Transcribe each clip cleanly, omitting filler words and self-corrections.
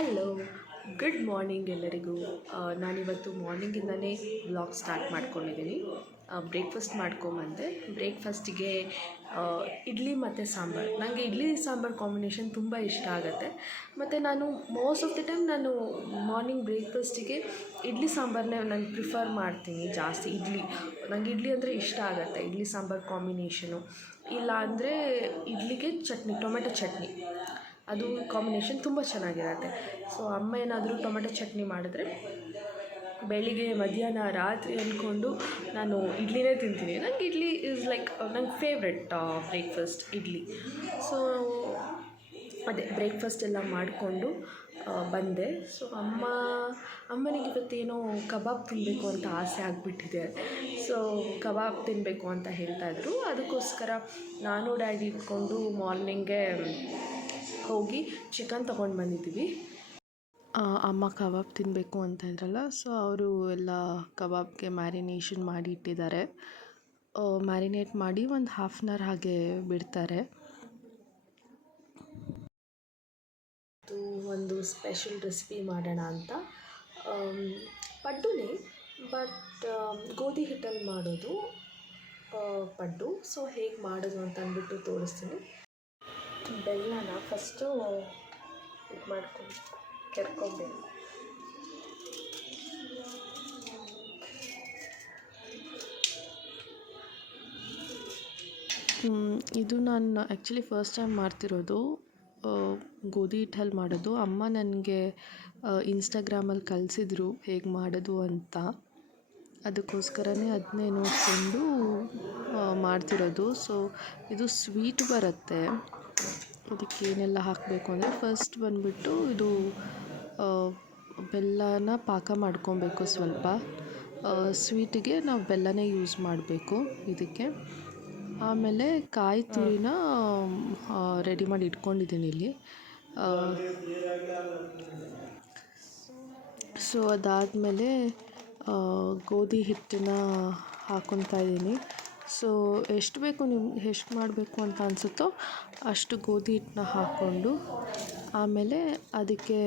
Hello, good morning ಎಲ್ಲರಿಗೂ. ನಾನಿವತ್ತು ಮಾರ್ನಿಂಗಿಂದನೇ vlog start ಮಾಡ್ಕೊಂಡಿದ್ದೀನಿ. ಬ್ರೇಕ್ಫಾಸ್ಟ್ ಮಾಡ್ಕೊಂಬಂದೆ. ಬ್ರೇಕ್ಫಾಸ್ಟಿಗೆ ಇಡ್ಲಿ ಮತ್ತು ಸಾಂಬಾರು. ನನಗೆ ಇಡ್ಲಿ ಸಾಂಬಾರು ಕಾಂಬಿನೇಷನ್ ತುಂಬ ಇಷ್ಟ ಆಗುತ್ತೆ. ಮತ್ತು ನಾನು ಮೋಸ್ಟ್ ಆಫ್ ದಿ ಟೈಮ್ ನಾನು ಮಾರ್ನಿಂಗ್ ಬ್ರೇಕ್ಫಾಸ್ಟಿಗೆ ಇಡ್ಲಿ ಸಾಂಬಾರನ್ನೇ ನಾನು ಪ್ರಿಫರ್ ಮಾಡ್ತೀನಿ ಜಾಸ್ತಿ. ನನಗೆ ಇಡ್ಲಿ ಅಂದರೆ ಇಷ್ಟ ಆಗುತ್ತೆ, ಇಡ್ಲಿ ಸಾಂಬಾರು ಕಾಂಬಿನೇಷನು. ಇಲ್ಲ ಅಂದರೆ ಇಡ್ಲಿಗೆ ಚಟ್ನಿ, ಟೊಮೆಟೊ ಚಟ್ನಿ, ಅದು ಕಾಂಬಿನೇಷನ್ ತುಂಬ ಚೆನ್ನಾಗಿರುತ್ತೆ. ಸೊ ಅಮ್ಮ ಏನಾದರೂ ಟೊಮೆಟೊ ಚಟ್ನಿ ಮಾಡಿದ್ರೆ ಬೆಳಿಗ್ಗೆ ಮಧ್ಯಾಹ್ನ ರಾತ್ರಿ ಅಂದ್ಕೊಂಡು ನಾನು ಇಡ್ಲಿನೇ ತಿಂತೀನಿ. ನನಗೆ ಇಡ್ಲಿ ಈಸ್ ಲೈಕ್ ನಂಗೆ ಫೇವ್ರೆಟ್ ಬ್ರೇಕ್ಫಾಸ್ಟ್ ಇಡ್ಲಿ. ಸೊ ಅದೇ ಬ್ರೇಕ್ಫಾಸ್ಟ್ ಎಲ್ಲ ಮಾಡಿಕೊಂಡು ಬಂದೆ. ಸೊ ಅಮ್ಮನಿಗೆ ಇವತ್ತೇನೋ ಕಬಾಬ್ ತಿನ್ನಬೇಕು ಅಂತ ಆಸೆ ಆಗಿಬಿಟ್ಟಿದೆ. ಸೊ ಕಬಾಬ್ ತಿನ್ನಬೇಕು ಅಂತ ಹೇಳ್ತಾಯಿದ್ರು. ಅದಕ್ಕೋಸ್ಕರ ನಾನು ಡ್ಯಾಡಿ ಇಟ್ಕೊಂಡು ಮಾರ್ನಿಂಗೇ ಹೋಗಿ ಚಿಕನ್ ತೊಗೊಂಡು ಬಂದಿದ್ದೀವಿ. ಅಮ್ಮ ಕಬಾಬ್ ತಿನ್ನಬೇಕು ಅಂತ ಇದ್ರಲ್ಲ, ಸೊ ಅವರು ಎಲ್ಲ ಕಬಾಬ್ಗೆ ಮ್ಯಾರಿನೇಷನ್ ಮಾಡಿ ಇಟ್ಟಿದ್ದಾರೆ. ಮ್ಯಾರಿನೇಟ್ ಮಾಡಿ ಒಂದು ಹಾಫ್ ಆನ್ ಅವರ್ ಹಾಗೆ ಬಿಡ್ತಾರೆ. ಅದು ಒಂದು ಸ್ಪೆಷಲ್ ರೆಸಿಪಿ ಮಾಡೋಣ ಅಂತ. ಪಡ್ಡುನೇ, ಬಟ್ ಗೋಧಿ ಹಿಟ್ಟಲ್ಲಿ ಮಾಡೋದು ಪಡ್ಡು. ಸೊ ಹೇಗೆ ಮಾಡೋದು ಅಂತ ಅಂದ್ಬಿಟ್ಟು ತೋರಿಸ್ತೀನಿ. ಬೆಲ್ಲನ ಫಸ್ಟು ಇದು ಮಾಡ್ಕೊಂಡು ಕೆರ್ಕೊಬೇಕು. ಇದು ನಾನು ಆ್ಯಕ್ಚುಲಿ ಫಸ್ಟ್ ಟೈಮ್ ಮಾಡ್ತಿರೋದು, ಗೋಧಿ ಹಿಟ್ಟಲ್ಲಿ ಮಾಡೋದು. ಅಮ್ಮ ನನಗೆ ಇನ್ಸ್ಟಾಗ್ರಾಮಲ್ಲಿ ಕಲಿಸಿದ್ರು ಹೇಗೆ ಮಾಡೋದು ಅಂತ. ಅದಕ್ಕೋಸ್ಕರನೇ ಅದನ್ನೇ ನೋಡಿಕೊಂಡು ಮಾಡ್ತಿರೋದು. ಸೊ ಇದು ಸ್ವೀಟ್ ಬರುತ್ತೆ. ಅದಕ್ಕೆ ಏನೆಲ್ಲ ಹಾಕಬೇಕು ಅಂದರೆ ಫಸ್ಟ್ ಬಂದುಬಿಟ್ಟು ಇದು ಬೆಲ್ಲನ ಪಾಕ ಮಾಡ್ಕೊಬೇಕು. ಸ್ವಲ್ಪ ಸ್ವೀಟಿಗೆ ನಾವು ಬೆಲ್ಲನೇ ಯೂಸ್ ಮಾಡಬೇಕು ಇದಕ್ಕೆ. ಆಮೇಲೆ ಕಾಯಿ ತುರಿನ ರೆಡಿ ಮಾಡಿ ಇಟ್ಕೊಂಡಿದ್ದೀನಿ ಇಲ್ಲಿ. ಸೊ ಅದಾದಮೇಲೆ ಗೋಧಿ ಹಿಟ್ಟನ್ನ ಹಾಕ್ಕೊತಾ ಇದ್ದೀನಿ. ಸೊ ಎಷ್ಟು ಬೇಕು ನಿಮ್ಗೆ, ಎಷ್ಟು ಮಾಡಬೇಕು ಅಂತ ಅನಿಸುತ್ತೋ ಅಷ್ಟು ಗೋಧಿ ಹಿಟ್ಟನ್ನ ಹಾಕ್ಕೊಂಡು, ಆಮೇಲೆ ಅದಕ್ಕೆ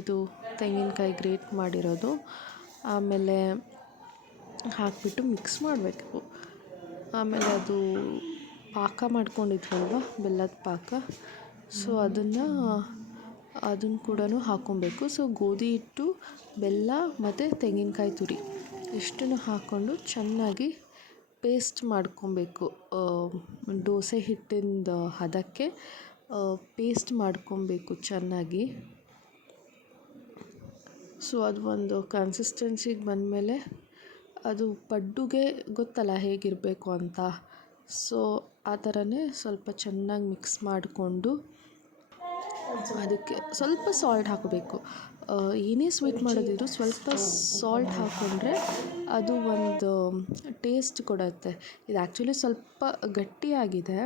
ಇದು ತೆಂಗಿನಕಾಯಿ ಗ್ರೇಟ್ ಮಾಡಿರೋದು ಆಮೇಲೆ ಹಾಕಿಬಿಟ್ಟು ಮಿಕ್ಸ್ ಮಾಡಬೇಕು. ಆಮೇಲೆ ಅದು ಪಾಕ ಮಾಡ್ಕೊಂಡಿದ್ವಲ್ವ, ಬೆಲ್ಲದ ಪಾಕ, ಸೊ ಅದನ್ನು ಕೂಡ ಹಾಕ್ಕೊಬೇಕು. ಸೊ ಗೋಧಿ ಹಿಟ್ಟು, ಬೆಲ್ಲ ಮತ್ತು ತೆಂಗಿನಕಾಯಿ ತುರಿ ಇಷ್ಟನ್ನು ಹಾಕ್ಕೊಂಡು ಚೆನ್ನಾಗಿ ಪೇಸ್ಟ್ ಮಾಡ್ಕೊಬೇಕು. ದೋಸೆ ಹಿಟ್ಟಿಂದ ಹದಕ್ಕೆ ಪೇಸ್ಟ್ ಮಾಡ್ಕೊಬೇಕು ಚೆನ್ನಾಗಿ. ಸೊ ಅದು ಒಂದು ಕನ್ಸಿಸ್ಟೆನ್ಸಿಗೆ ಬಂದಮೇಲೆ ಅದು ಪಡ್ಡುಗೆ ಗೊತ್ತಲ್ಲ ಹೇಗಿರಬೇಕು ಅಂತ. ಸೊ ಆ ಥರನೇ ಸ್ವಲ್ಪ ಚೆನ್ನಾಗಿ ಮಿಕ್ಸ್ ಮಾಡಿಕೊಂಡು ಅದಕ್ಕೆ ಸ್ವಲ್ಪ ಸಾಲ್ಟ್ ಹಾಕಬೇಕು. ಏನೇ ಸ್ವೀಟ್ ಮಾಡೋದಿದ್ರು ಸ್ವಲ್ಪ ಸಾಲ್ಟ್ ಹಾಕ್ಕೊಂಡ್ರೆ ಅದು ಒಂದು ಟೇಸ್ಟ್ ಕೊಡುತ್ತೆ. ಇದು ಆ್ಯಕ್ಚುಲಿ ಸ್ವಲ್ಪ ಗಟ್ಟಿಯಾಗಿದೆ.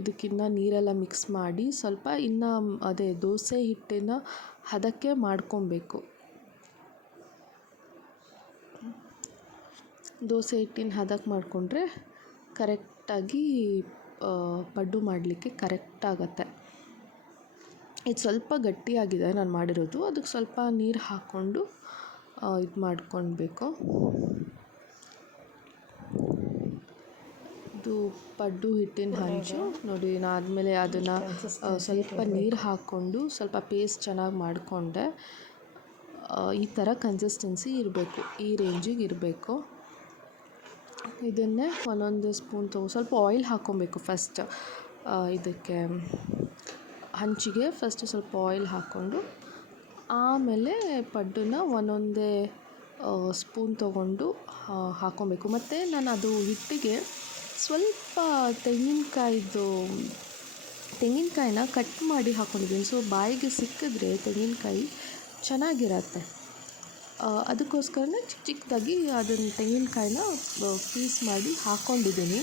ಇದಕ್ಕಿನ್ನ ನೀರೆಲ್ಲ ಮಿಕ್ಸ್ ಮಾಡಿ ಸ್ವಲ್ಪ ಇನ್ನು ಅದೇ ದೋಸೆ ಹಿಟ್ಟಿನ ಹದಕ್ಕೆ ಮಾಡ್ಕೊಬೇಕು. ದೋಸೆ ಹಿಟ್ಟಿನ ಹದಕ್ಕೆ ಮಾಡಿಕೊಂಡ್ರೆ ಕರೆಕ್ಟಾಗಿ ಪಡ್ಡು ಮಾಡಲಿಕ್ಕೆ ಕರೆಕ್ಟ್ ಆಗುತ್ತೆ. ಇದು ಸ್ವಲ್ಪ ಗಟ್ಟಿಯಾಗಿದೆ ನಾನು ಮಾಡಿರೋದು. ಅದಕ್ಕೆ ಸ್ವಲ್ಪ ನೀರು ಹಾಕ್ಕೊಂಡು ಇದು ಮಾಡ್ಕೊಳ್ಬೇಕು. ಇದು ಪಡ್ಡು ಹಿಟ್ಟಿನ ಹಂಚು ನೋಡಿ. ಆದಮೇಲೆ ಅದನ್ನು ಸ್ವಲ್ಪ ನೀರು ಹಾಕ್ಕೊಂಡು ಸ್ವಲ್ಪ ಪೇಸ್ಟ್ ಚೆನ್ನಾಗಿ ಮಾಡಿಕೊಂಡೆ. ಈ ಥರ ಕನ್ಸಿಸ್ಟೆನ್ಸಿ ಇರಬೇಕು, ಈ ರೇಂಜಿಗೆ ಇರಬೇಕು. ಇದನ್ನೇ ಒಂದೊಂದು ಸ್ಪೂನ್ ಸ್ವಲ್ಪ ಆಯಿಲ್ ಹಾಕ್ಕೊಬೇಕು. ಫಸ್ಟ್ ಇದಕ್ಕೆ ಹಂಚಿಗೆ ಫಸ್ಟ್ ಸ್ವಲ್ಪ ಆಯಿಲ್ ಹಾಕ್ಕೊಂಡು ಆಮೇಲೆ ಪಡ್ಡನ್ನ ಒಂದೊಂದೇ ಸ್ಪೂನ್ ತೊಗೊಂಡು ಹಾಕ್ಕೊಬೇಕು. ಮತ್ತು ನಾನು ಅದು ಹಿಟ್ಟಿಗೆ ಸ್ವಲ್ಪ ತೆಂಗಿನಕಾಯಿನ ಕಟ್ ಮಾಡಿ ಹಾಕ್ಕೊಂಡಿದ್ದೀನಿ. ಸೊ ಬಾಯಿಗೆ ಸಿಕ್ಕಿದ್ರೆ ತೆಂಗಿನಕಾಯಿ ಚೆನ್ನಾಗಿರತ್ತೆ. ಅದಕ್ಕೋಸ್ಕರನೇ ಚಿಕ್ಕ ಚಿಕ್ಕದಾಗಿ ಅದನ್ನು ತೆಂಗಿನಕಾಯಿನ ಪೀಸ್ ಮಾಡಿ ಹಾಕ್ಕೊಂಡಿದ್ದೀನಿ.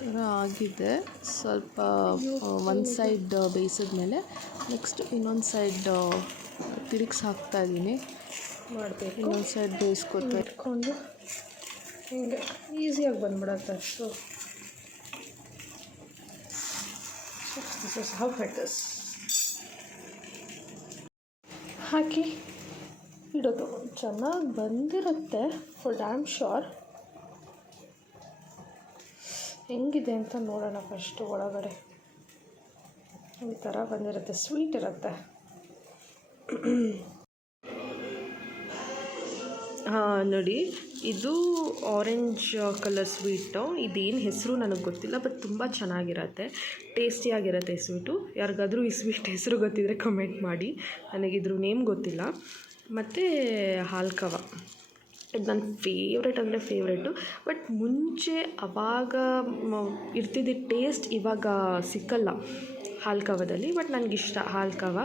ಥರ ಆಗಿದೆ. ಸ್ವಲ್ಪ ಒಂದು ಸೈಡ್ ಬೇಯಿಸಿದ್ಮೇಲೆ ನೆಕ್ಸ್ಟ್ ಇನ್ನೊಂದು ಸೈಡ್ ತಿರುಗಿಸಿ ಹಾಕ್ತಾಯಿದ್ದೀನಿ. ಇನ್ನೊಂದು ಸೈಡ್ ಬೇಯಿಸ್ಕೊತಾ ಇಟ್ಕೊಂಡು ಹೀಗೆ ಈಸಿಯಾಗಿ ಬಂದ್ಬಿಡತ್ತೆ. So this is how it is. ಹಾಕಿ ಇಡೋದು ಚೆನ್ನಾಗಿ ಬಂದಿರುತ್ತೆ ಫಾರ್ ಡ್ಯಾಮ್ ಶೋರ್. ಹೆಂಗಿದೆ ಅಂತ ನೋಡೋಣ ಫಸ್ಟು. ಒಳಗಡೆ ಈ ಥರ ಬಂದಿರುತ್ತೆ, ಸ್ವೀಟ್ ಇರುತ್ತೆ. ನೋಡಿ, ಇದು ಆರೆಂಜ್ ಕಲರ್ ಸ್ವೀಟು. ಇದೇನು ಹೆಸರು ನನಗೆ ಗೊತ್ತಿಲ್ಲ, ಬಟ್ ತುಂಬ ಚೆನ್ನಾಗಿರುತ್ತೆ, ಟೇಸ್ಟಿಯಾಗಿರುತ್ತೆ ಈ ಸ್ವೀಟು. ಯಾರಿಗಾದರೂ ಈ ಸ್ವೀಟ್ ಹೆಸರು ಗೊತ್ತಿದ್ದರೆ ಕಮೆಂಟ್ ಮಾಡಿ, ನನಗಿದ್ರ ನೇಮ್ ಗೊತ್ತಿಲ್ಲ. ಮತ್ತು ಹಾಲ್ಕವ, ಇದು ನನ್ನ ಫೇವ್ರೆಟ್ ಅಂದರೆ ಫೇವ್ರೆಟು. ಬಟ್ ಮುಂಚೆ ಅವಾಗ ಇರ್ತಿದ್ದ ಟೇಸ್ಟ್ ಇವಾಗ ಸಿಕ್ಕಲ್ಲ ಹಾಲ್ಕವದಲ್ಲಿ. ಬಟ್ ನನಗಿಷ್ಟ ಹಾಲ್ಕವ,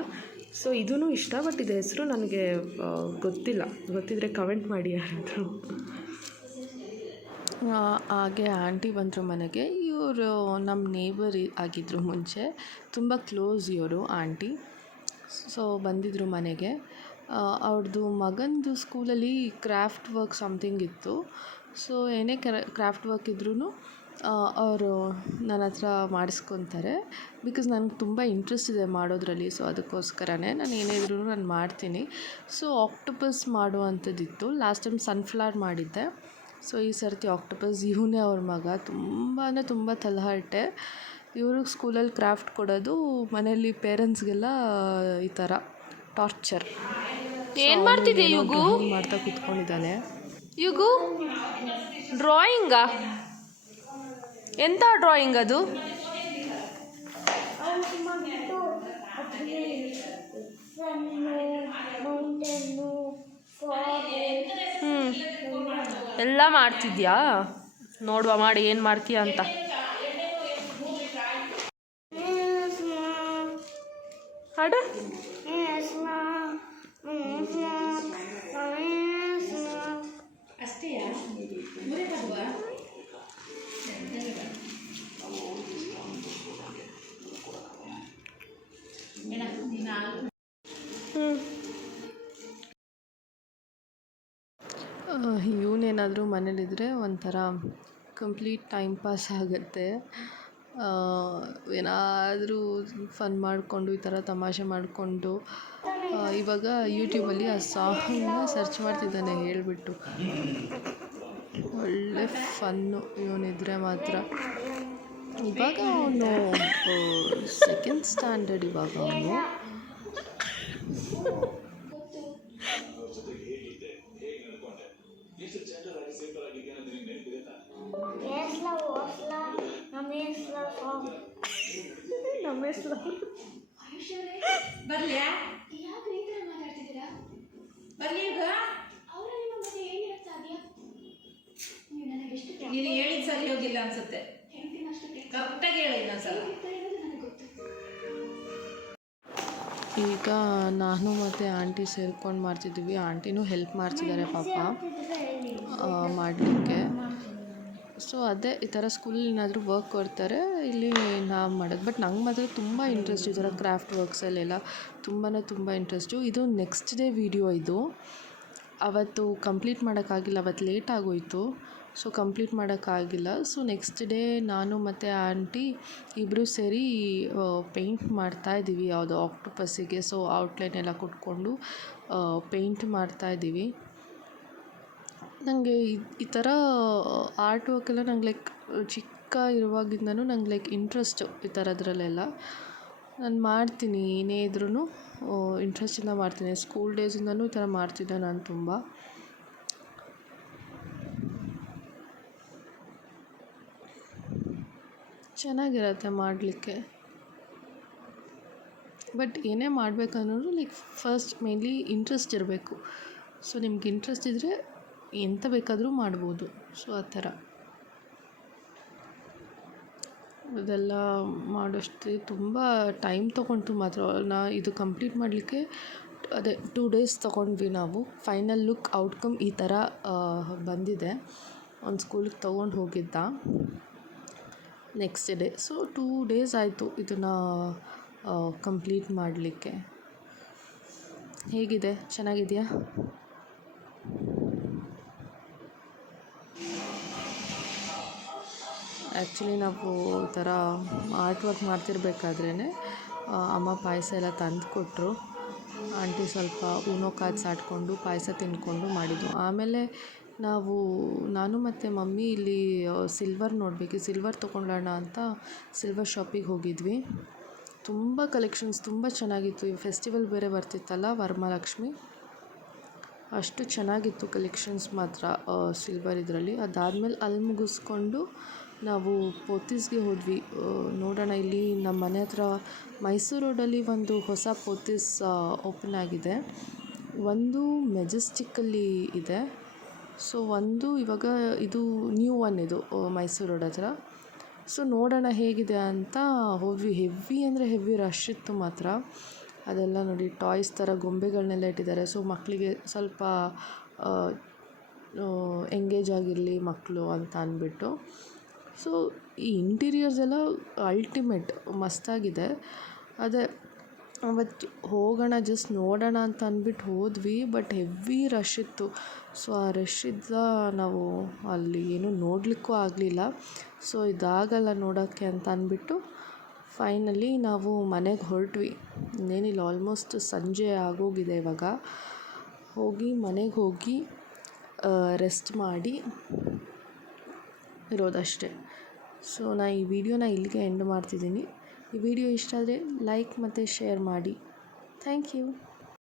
ಸೊ ಇದೂ ಇಷ್ಟ. ಬಟ್ ಇದು ಹೆಸರು ನನಗೆ ಗೊತ್ತಿಲ್ಲ, ಗೊತ್ತಿದ್ದರೆ ಕಮೆಂಟ್ ಮಾಡಿ ಯಾರಾದರೂ. ಹಾಗೆ ಆಂಟಿ ಬಂದರು ಮನೆಗೆ. ಇವರು ನಮ್ಮ ನೇಬರ್ ಆಗಿದ್ದರು ಮುಂಚೆ, ತುಂಬ ಕ್ಲೋಸ್ ಇವರು ಆಂಟಿ. ಸೊ ಬಂದಿದ್ದರು ಮನೆಗೆ. ಅವ್ರದ್ದು ಮಗಂದು ಸ್ಕೂಲಲ್ಲಿ ಕ್ರಾಫ್ಟ್ ವರ್ಕ್ ಸಮಥಿಂಗ್ ಇತ್ತು. ಸೊ ಏನೇ ಕ್ರಾಫ್ಟ್ ವರ್ಕ್ ಇದ್ರೂ ಅವರು ನನ್ನ ಹತ್ರ ಮಾಡಿಸ್ಕೊತಾರೆ. ಬಿಕಾಸ್ ನನಗೆ ತುಂಬ ಇಂಟ್ರೆಸ್ಟ್ ಇದೆ ಮಾಡೋದ್ರಲ್ಲಿ. ಸೊ ಅದಕ್ಕೋಸ್ಕರನೇ ನಾನು ಏನೇ ಇದ್ರೂ ನಾನು ಮಾಡ್ತೀನಿ. ಸೊ ಆಕ್ಟೋಪಸ್ ಮಾಡುವಂಥದ್ದಿತ್ತು. ಲಾಸ್ಟ್ ಟೈಮ್ ಸನ್ಫ್ಲವರ್ ಮಾಡಿದ್ದೆ. ಸೊ ಈ ಸರ್ತಿ ಆಕ್ಟೋಪಸ್. ಇವನೇ ಅವ್ರ ಮಗ, ತುಂಬಾ ತುಂಬ ತಲಹರಟೆ. ಇವ್ರಿಗೆ ಸ್ಕೂಲಲ್ಲಿ ಕ್ರಾಫ್ಟ್ ಕೊಡೋದು, ಮನೆಯಲ್ಲಿ ಪೇರೆಂಟ್ಸ್ಗೆಲ್ಲ ಈ ಥರ ಟಾರ್ಚರ್. ಏನು ಮಾಡ್ತಿದ್ದೆ ಯುಗು? ಮಾಡ್ತಾ ಕೂತ್ಕೊಂಡಿದ್ದಾನೆ ಯುಗು. ಡ್ರಾಯಿಂಗಾ? ಎಂಥ ಡ್ರಾಯಿಂಗ್ ಅದು? ಎಲ್ಲ ಮಾಡ್ತಿದ್ಯಾ? ನೋಡುವ ಮಾಡಿ ಏನು ಮಾಡ್ತೀಯ ಅಂತ. ಹಾಡ ಅಷ್ಟೇಯಾ? ಇವನೇನಾದರೂ ಮನೇಲಿದ್ದರೆ ಒಂಥರ ಕಂಪ್ಲೀಟ್ ಟೈಮ್ ಪಾಸ್ ಆಗುತ್ತೆ. ಏನಾದರೂ ಫನ್ ಮಾಡಿಕೊಂಡು, ಈ ಥರ ತಮಾಷೆ ಮಾಡಿಕೊಂಡು. ಇವಾಗ ಯೂಟ್ಯೂಬಲ್ಲಿ ಆ ಸಾಂಗ್ನ ಸರ್ಚ್ ಮಾಡ್ತಿದ್ದಾನೆ ಹೇಳಿಬಿಟ್ಟು. ಒಳ್ಳೆ ಫನ್ನು ಇವನಿದ್ರೆ ಮಾತ್ರ. ಇವಾಗ ಅವನು ಸೆಕೆಂಡ್ ಸ್ಟ್ಯಾಂಡರ್ಡ್. ಇವಾಗ ಅವನು ನಮ್ಮ ಹೆಸರು ಬರ್ಲಿಯಾ? ಬರ್ಲಿ ಈಗ ನೀನು ಹೇಳಿದ ಸರಿ ಹೋಗಿಲ್ಲ ಅನ್ಸುತ್ತೆ. ಕರೆಕ್ಟಾಗಿ ಹೇಳಿ ಇನ್ನೊಂದ್ಸಲ. ಈಗ ನಾನು ಮತ್ತು ಆಂಟಿ ಸೇರ್ಕೊಂಡು ಮಾಡ್ತಿದ್ದೀವಿ. ಆಂಟಿನೂ ಹೆಲ್ಪ್ ಮಾಡ್ತಿದ್ದಾರೆ ಪಾಪ ಮಾಡಲಿಕ್ಕೆ. ಸೊ ಅದೇ ಈ ಥರ ಸ್ಕೂಲಲ್ಲಿ ಏನಾದರೂ ವರ್ಕ್ ಕೊಡ್ತಾರೆ, ಇಲ್ಲಿ ನಾವು ಮಾಡೋದು. ಬಟ್ ನಂಗೆ ಮಾತ್ರ ತುಂಬ ಇಂಟ್ರೆಸ್ಟ್ ಈ ಥರ ಕ್ರಾಫ್ಟ್ ವರ್ಕ್ಸಲ್ಲೆಲ್ಲ ತುಂಬ ಇಂಟ್ರೆಸ್ಟು. ಇದು ನೆಕ್ಸ್ಟ್ ಡೇ ವೀಡಿಯೋ. ಇದು ಅವತ್ತು ಕಂಪ್ಲೀಟ್ ಮಾಡೋಕ್ಕಾಗಿಲ್ಲ, ಅವತ್ತು ಲೇಟ್ ಆಗೋಯಿತು. ಸೊ ಕಂಪ್ಲೀಟ್ ಮಾಡೋಕ್ಕಾಗಿಲ್ಲ. ಸೊ ನೆಕ್ಸ್ಟ್ ಡೇ ನಾನು ಮತ್ತು ಆಂಟಿ ಇಬ್ಬರು ಸೇರಿ ಪೇಂಟ್ ಮಾಡ್ತಾಯಿದ್ದೀವಿ ಯಾವುದೋ ಆಕ್ಟೋಪಸ್ಸಿಗೆ. ಸೊ ಔಟ್ಲೈನ್ ಎಲ್ಲ ಕೊಟ್ಕೊಂಡು ಪೇಂಟ್ ಮಾಡ್ತಾಯಿದ್ದೀವಿ. ನನಗೆ ಈ ಥರ ಆರ್ಟ್ ವರ್ಕೆಲ್ಲ ನಂಗೆ ಲೈಕ್ ಚಿಕ್ಕ ಇರುವಾಗಿಂದನೂ ನಂಗೆ ಲೈಕ್ ಇಂಟ್ರೆಸ್ಟು ಈ ಥರದ್ರಲ್ಲೆಲ್ಲ. ನಾನು ಮಾಡ್ತೀನಿ, ಏನೇ ಇದ್ರೂ ಇಂಟ್ರೆಸ್ಟಿಂದ ಮಾಡ್ತೀನಿ. ಸ್ಕೂಲ್ ಡೇಸಿಂದನೂ ಈ ಥರ ಮಾಡ್ತಿದ್ದೆ ನಾನು ತುಂಬ. ಚೆನ್ನಾಗಿರುತ್ತೆ ಮಾಡಲಿಕ್ಕೆ. ಬಟ್ ಏನೇ ಮಾಡಬೇಕನ್ನೋದು ಲೈಕ್ ಫಸ್ಟ್ ಮೇನ್ಲಿ ಇಂಟ್ರೆಸ್ಟ್ ಇರಬೇಕು. ಸೊ ನಿಮ್ಗೆ ಇಂಟ್ರೆಸ್ಟ್ ಇದ್ದರೆ ಎಂತ ಬೇಕಾದರೂ ಮಾಡ್ಬೋದು. ಸೊ ಆ ಥರ ಇದೆಲ್ಲ ಮಾಡೋಷ್ಟೇ ತುಂಬ ಟೈಮ್ ತೊಗೊಂಡು ಮಾತ್ರ. ಇದು ಕಂಪ್ಲೀಟ್ ಮಾಡಲಿಕ್ಕೆ ಅದೇ 2 days ತೊಗೊಂಡ್ವಿ ನಾವು. ಫೈನಲ್ ಲುಕ್ ಔಟ್ಕಮ್ ಈ ಥರ ಬಂದಿದೆ. ಒಂದು ಸ್ಕೂಲಿಗೆ ತೊಗೊಂಡು ಹೋಗಿದ್ದ ನೆಕ್ಸ್ಟ್ ಡೇ. ಸೊ 2 days ಆಯಿತು ಇದನ್ನು ಕಂಪ್ಲೀಟ್ ಮಾಡಲಿಕ್ಕೆ. ಹೇಗಿದೆ? ಚೆನ್ನಾಗಿದೆಯಾ? ಆ್ಯಕ್ಚುಲಿ ನಾವು ಈ ಥರ ಆರ್ಟ್ ವರ್ಕ್ ಮಾಡ್ತಿರ್ಬೇಕಾದ್ರೇ ಅಮ್ಮ ಪಾಯಸ ಎಲ್ಲ ತಂದು ಕೊಟ್ಟರು. ಆಂಟಿ ಸ್ವಲ್ಪ ಊನೋ ಕಾರ್ಡ್ಸ್ ಆಡಿಕೊಂಡು ಪಾಯಸ ತಿಂದ್ಕೊಂಡು ಮಾಡಿದ್ದು. ಆಮೇಲೆ ನಾನು ಮತ್ತು ಮಮ್ಮಿ ಇಲ್ಲಿ ಸಿಲ್ವರ್ ನೋಡಬೇಕು, ಸಿಲ್ವರ್ ತೊಗೊಂಡೋಣ ಅಂತ ಸಿಲ್ವರ್ ಶಾಪಿಗೆ ಹೋಗಿದ್ವಿ. ತುಂಬ ಕಲೆಕ್ಷನ್ಸ್ ತುಂಬ ಚೆನ್ನಾಗಿತ್ತು. ಈ ಫೆಸ್ಟಿವಲ್ ಬೇರೆ ಬರ್ತಿತ್ತಲ್ಲ, ವರಮಹಾಲಕ್ಷ್ಮಿ, ಅಷ್ಟು ಚೆನ್ನಾಗಿತ್ತು ಕಲೆಕ್ಷನ್ಸ್ ಮಾತ್ರ ಸಿಲ್ವರ್ ಇದರಲ್ಲಿ. ಅದಾದಮೇಲೆ ಅಲ್ಲಿ ಮುಗಿಸ್ಕೊಂಡು ನಾವು ಪೋತೀಸ್ಗೆ ಹೋದ್ವಿ. ನೋಡೋಣ, ಇಲ್ಲಿ ನಮ್ಮ ಮನೆ ಹತ್ರ ಮೈಸೂರು ರೋಡಲ್ಲಿ ಒಂದು ಹೊಸ ಪೋತೀಸ್ ಓಪನ್ ಆಗಿದೆ. ಒಂದು ಮೆಜೆಸ್ಟಿಕ್ಕಲ್ಲಿ ಇದೆ, ಸೊ ಒಂದು ಇವಾಗ ಇದು ನ್ಯೂ ಒನ್, ಇದು ಮೈಸೂರು ರೋಡ್ ಹತ್ರ. ಸೊ ನೋಡೋಣ ಹೇಗಿದೆ ಅಂತ ಹೋದ್ವಿ. ಹೆವಿ ಅಂದರೆ ಹೆವಿ ರಶ್ ಇತ್ತು ಮಾತ್ರ. ಅದೆಲ್ಲ ನೋಡಿ, ಟಾಯ್ಸ್ ಥರ ಗೊಂಬೆಗಳನ್ನೆಲ್ಲ ಇಟ್ಟಿದ್ದಾರೆ. ಸೊ ಮಕ್ಕಳಿಗೆ ಸ್ವಲ್ಪ ಎಂಗೇಜ್ ಆಗಿರಲಿ ಮಕ್ಕಳು ಅಂತ ಅಂದ್ಬಿಟ್ಟು. ಸೊ ಈ ಇಂಟೀರಿಯರ್ಸ್ ಎಲ್ಲ ಅಲ್ಟಿಮೇಟ್ ಮಸ್ತಾಗಿದೆ. ಅದೇ ಅವತ್ತು ಹೋಗೋಣ, ಜಸ್ಟ್ ನೋಡೋಣ ಅಂತ ಅಂದ್ಬಿಟ್ಟು ಹೋದ್ವಿ, ಬಟ್ ಹೆವಿ ರಶ್ ಇತ್ತು. ಸೊ ಆ ರಶ್ಶಿಂದ ನಾವು ಅಲ್ಲಿ ಏನೂ ನೋಡಲಿಕ್ಕೂ ಆಗಲಿಲ್ಲ. ಸೊ ಇದಾಗಲ್ಲ ನೋಡೋಕ್ಕೆ ಅಂತ ಅಂದ್ಬಿಟ್ಟು ಫೈನಲಿ ನಾವು ಮನೆಗೆ ಹೊರಟ್ವಿ. ಇನ್ನೇನಿಲ್ಲ, ಆಲ್ಮೋಸ್ಟ್ ಸಂಜೆ ಆಗೋಗಿದೆ ಇವಾಗ. ಮನೆಗೆ ಹೋಗಿ ರೆಸ್ಟ್ ಮಾಡಿ ಇರೋದಷ್ಟೇ. ಸೊ ನಾನು ಈ ವಿಡಿಯೋನ ಇಲ್ಲಿಗೆ ಎಂಡ್ ಮಾಡ್ತಿದ್ದೀನಿ. ಈ ವಿಡಿಯೋ ಇಷ್ಟ ಆದರೆ ಲೈಕ್ ಮತ್ತು ಶೇರ್ ಮಾಡಿ. Thank you.